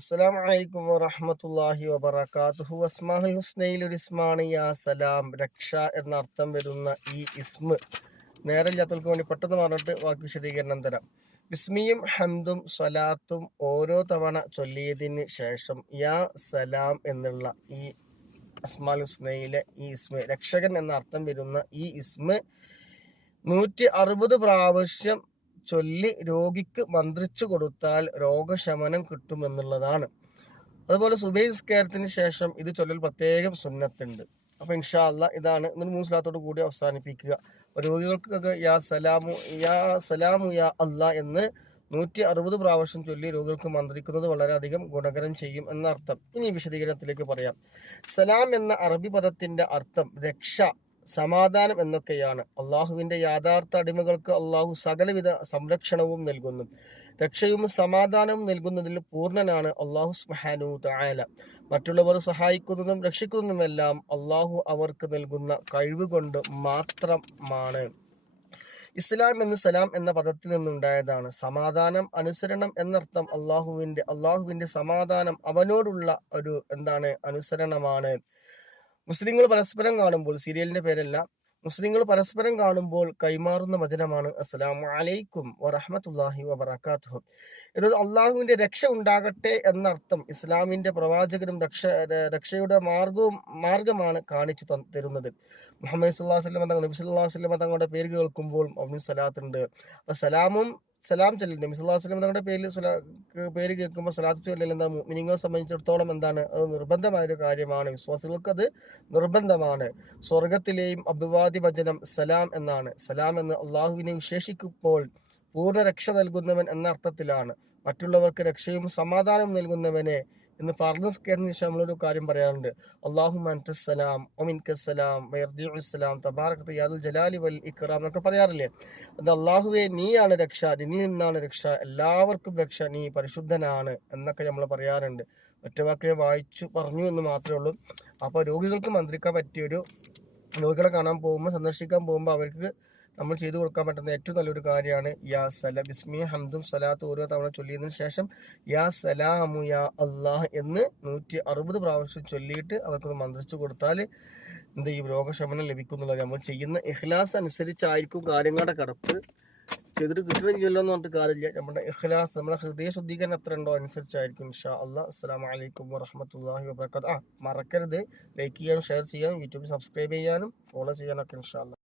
അസ്സലാമു അലൈക്കും വറഹ്മത്തുള്ളാഹി വബറകാതുഹു. അസ്മാഉൽ ഹുസ്നയിൽ ഒരു ഇസ്മാണ് യാ സലാം, രക്ഷ എന്ന അർത്ഥം വരുന്ന ഈ ഇസ്മ നേരമില്ലാത്തവർക്ക് വേണ്ടി പെട്ടെന്ന് പറഞ്ഞിട്ട് വാക്ക് വിശദീകരണം തരാം. ബിസ്മിയും ഹംദും സ്വലാത്തും ഓരോ തവണ ചൊല്ലിയതിന് ശേഷം യാ സലാം എന്നുള്ള ഈ അസ്മാഉൽ ഹുസ്നയിലെ ഈ ഇസ്മ, രക്ഷകൻ എന്ന അർത്ഥം വരുന്ന ഈ ഇസ്മ 160 പ്രാവശ്യം ചൊല്ലി രോഗിക്ക് മന്ത്രിച്ചു കൊടുത്താൽ രോഗശമനം കിട്ടുമെന്നുള്ളതാണ്. അതുപോലെ സുബഹി നിസ്കാരത്തിന് ശേഷം ഇത് ചൊല്ലൽ പ്രത്യേകം സുന്നത്തുണ്ട്. അപ്പൊ ഇൻഷാ അല്ലാഹ് ഇതാണ് ഇന്ന് മൂസ്ലാത്തോട് കൂടി അവസാനിപ്പിക്കുക. രോഗികൾക്കൊക്കെ യാ സലാമു യാ സലാമു യാ അല്ലാ എന്ന് 160 പ്രാവശ്യം ചൊല്ലി രോഗികൾക്ക് മന്ത്രിക്കുന്നത് വളരെയധികം ഗുണകരം ചെയ്യും എന്നർത്ഥം. ഇനി വിശദീകരണത്തിലേക്ക് പറയാം. സലാം എന്ന അറബി പദത്തിന്റെ അർത്ഥം രക്ഷ, സമാധാനം എന്നൊക്കെയാണ്. അള്ളാഹുവിന്റെ യഥാർത്ഥ അടിമകൾക്ക് അള്ളാഹു സകലവിധ സംരക്ഷണവും നൽകുന്നു. രക്ഷയും സമാധാനവും നൽകുന്നതിൽ പൂർണ്ണനാണ് അള്ളാഹു സുബ്ഹാനഹു തആല. മറ്റുള്ളവർ സഹായിക്കുന്നതും രക്ഷിക്കുന്നതുമെല്ലാം അള്ളാഹു അവർക്ക് നൽകുന്ന കഴിവ് കൊണ്ട് മാത്രമാണ്. ഇസ്ലാം എന്ന് സലാം എന്ന പദത്തിൽ നിന്നുണ്ടായതാണ്. സമാധാനം, അനുസരണം എന്നർത്ഥം. അള്ളാഹുവിന്റെ സമാധാനം അവനോടുള്ള ഒരു അനുസരണമാണ്. മുസ്ലിങ്ങൾ പരസ്പരം കാണുമ്പോൾ, സീരിയലിന്റെ പേരല്ല, മുസ്ലിങ്ങൾ പരസ്പരം കാണുമ്പോൾ കൈമാറുന്ന വചനമാണ് അസ്സലാമു അലൈക്കും വറഹ്മത്തുള്ളാഹി വബറകാതുഹു. ഇത് അള്ളാഹുവിന്റെ രക്ഷ ഉണ്ടാകട്ടെ എന്നർത്ഥം. ഇസ്ലാമിന്റെ പ്രവാചകരും രക്ഷയുടെ മാർഗമാണ് കാണിച്ചു തരുന്നത്. മുഹമ്മദ് സല്ലല്ലാഹു അലൈഹി വസല്ലം, നബി സല്ലല്ലാഹു അലൈഹി വസല്ലം തങ്ങളുടെ പേര് കേൾക്കുമ്പോൾ അവന് സലാത്തുണ്ട്. അപ്പൊ സലാം ചൊല്ലൽ, നബി സല്ലല്ലാഹു അലൈഹി വസല്ലം തങ്ങളുടെ പേര് കേൾക്കുമ്പോൾ സലാത്ത് ചൊല്ലൽ എന്താ മുഅ്മിനീങ്ങളെ സംബന്ധിച്ചിടത്തോളം അത് നിർബന്ധമായ ഒരു കാര്യമാണ്. വിശ്വാസികൾക്ക് അത് നിർബന്ധമാണ്. സ്വർഗത്തിലെയും അഭിവാദ്യ വചനം സലാം എന്നാണ്. സലാം എന്ന് അള്ളാഹുവിനെ വിശേഷിക്കുമ്പോൾ പൂർണ്ണ രക്ഷ നൽകുന്നവൻ എന്ന അർത്ഥത്തിലാണ്. മറ്റുള്ളവർക്ക് രക്ഷയും സമാധാനവും നൽകുന്നവനെ എന്ന് ഫർദ് നിസ്കാരത്തിന് ശേഷം നമ്മളൊരു കാര്യം പറയാറുണ്ട്. അല്ലാഹുമ്മ അൻതസ്സലാം വമിൻകസ്സലാം വയർജിഉസ്സലാം തബാറകത യാ ദുൽ ജലാലി വൽ ഇക്റാം എന്നൊക്കെ പറയാറില്ലേ. അത് അള്ളാഹുവെ നീയാണ് രക്ഷ, നിന്നിൽ നിന്നാണ് രക്ഷ, എല്ലാവർക്കും രക്ഷ, നീ പരിശുദ്ധനാണ് എന്നൊക്കെ നമ്മൾ പറയാറുണ്ട്. ഒറ്റവാക്കിനെ വായിച്ചു പറഞ്ഞു എന്ന് മാത്രമേ ഉള്ളൂ. അപ്പോൾ രോഗികൾക്ക് മന്ത്രിക്കാൻ പറ്റിയൊരു, രോഗികളെ കാണാൻ പോകുമ്പോൾ, സന്ദർശിക്കാൻ പോകുമ്പോൾ അവർക്ക് നമ്മൾ ചെയ്തു കൊടുക്കാൻ പറ്റുന്ന ഏറ്റവും നല്ലൊരു കാര്യമാണ് യാ സലാം. ബിസ്മി ഹംദും സലാത്തും ഓരോ തവണ ചൊല്ലിയതിനു ശേഷം യാ സലാമു യാ അല്ലാഹ് എന്ന് 160 പ്രാവശ്യം ചൊല്ലിയിട്ട് അവർക്ക് മന്ത്രിച്ചു കൊടുത്താൽ ഈ രോഗശമനം ലഭിക്കുന്നുള്ളത്. നമ്മൾ ചെയ്യുന്ന ഇഖ്ലാസ് അനുസരിച്ചായിരിക്കും കാര്യങ്ങളുടെ കടപ്പ്. ചെയ്തിട്ട് കിട്ടണില്ലല്ലോ എന്ന് പറഞ്ഞിട്ട് കാര്യമില്ല. നമ്മുടെ ഇഖ്ലാസ്, നമ്മുടെ ഹൃദയ ശുദ്ധീകരണം എത്ര ഉണ്ടോ അനുസരിച്ചായിരിക്കും. ഇൻഷാ അല്ലാഹ്. അസ്സലാമു അലൈക്കും വറഹ്മത്തുള്ളാഹി വബറകാതുഹു. മറക്കരുത് ലൈക്ക് ചെയ്യാനും ഷെയർ ചെയ്യാനും യൂട്യൂബിൽ സബ്സ്ക്രൈബ് ചെയ്യാനും ഫോളോ ചെയ്യാനൊക്കെ ഇൻഷാ അല്ലാഹ്.